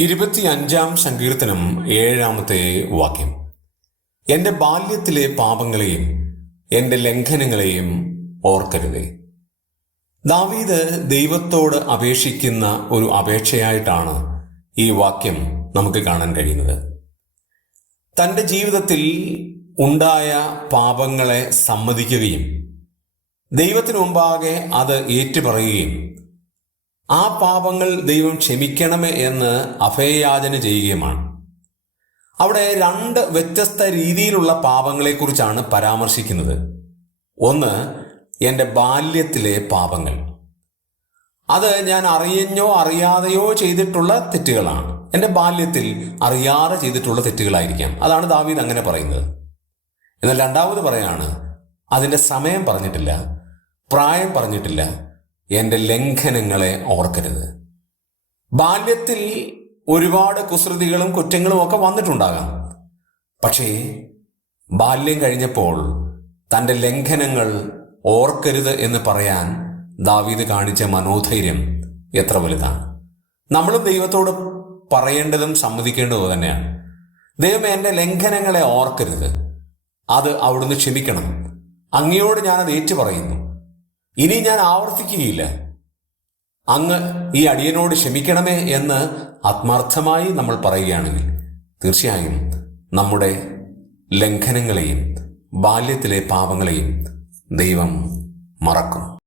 25-ാം സങ്കീർത്തനം 7-ാമത്തെ വാക്യം. എന്റെ ബാല്യത്തിലെ പാപങ്ങളെയും എന്റെ ലംഘനങ്ങളെയും ഓർക്കരുതേ. ദാവീദ് ദൈവത്തോട് അപേക്ഷിക്കുന്ന ഒരു അപേക്ഷയായിട്ടാണ് ഈ വാക്യം നമുക്ക് കാണാൻ കഴിയുന്നത്. തന്റെ ജീവിതത്തിൽ ഉണ്ടായ പാപങ്ങളെ സമ്മതിക്കുകയും ദൈവത്തിനു മുമ്പാകെ അത് ഏറ്റുപറയുകയും ആ പാപങ്ങൾ ദൈവം ക്ഷമിക്കണമേ എന്ന് അഭയയാചന ചെയ്യുകയുമാണ്. അവിടെ രണ്ട് വ്യത്യസ്ത രീതിയിലുള്ള പാപങ്ങളെക്കുറിച്ചാണ് പരാമർശിക്കുന്നത്. ഒന്ന്, എൻ്റെ ബാല്യത്തിലെ പാപങ്ങൾ. അത് ഞാൻ അറിഞ്ഞോ അറിയാതെയോ ചെയ്തിട്ടുള്ള തെറ്റുകളാണ്. എൻ്റെ ബാല്യത്തിൽ അറിയാതെ ചെയ്തിട്ടുള്ള തെറ്റുകളായിരിക്കാം. അതാണ് ദാവീദ് അങ്ങനെ പറയുന്നത്. എന്നാൽ രണ്ടാമത് പറയാണ്, അതിൻ്റെ സമയം പറഞ്ഞിട്ടില്ല, പ്രായം പറഞ്ഞിട്ടില്ല, എൻ്റെ ലംഘനങ്ങളെ ഓർക്കരുത്. ബാല്യത്തിൽ ഒരുപാട് കുസൃതികളും കുറ്റങ്ങളും ഒക്കെ വന്നിട്ടുണ്ടാകാം. പക്ഷേ ബാല്യം കഴിഞ്ഞപ്പോൾ തൻ്റെ ലംഘനങ്ങൾ ഓർക്കരുത് എന്ന് പറയാൻ ദാവീദ് കാണിച്ച മനോധൈര്യം എത്ര വലുതാണ്. നമ്മളും ദൈവത്തോട് പറയേണ്ടതും സമ്മതിക്കേണ്ടതും തന്നെയാണ്. ദൈവമേ, എൻ്റെ ലംഘനങ്ങളെ ഓർക്കരുത്, അത് അവിടുന്ന് ക്ഷമിക്കണം. അങ്ങയോട് ഞാനത് ഏറ്റുപറയുന്നു. ഇനി ഞാൻ ആവർത്തിക്കുകയില്ല. അങ്ങ് ഈ അടിയനോട് ക്ഷമിക്കണമേ എന്ന് ആത്മാർത്ഥമായി നമ്മൾ പറയുകയാണെങ്കിൽ തീർച്ചയായും നമ്മുടെ ലംഘനങ്ങളെയും ബാല്യത്തിലെ പാപങ്ങളെയും ദൈവം മറക്കും.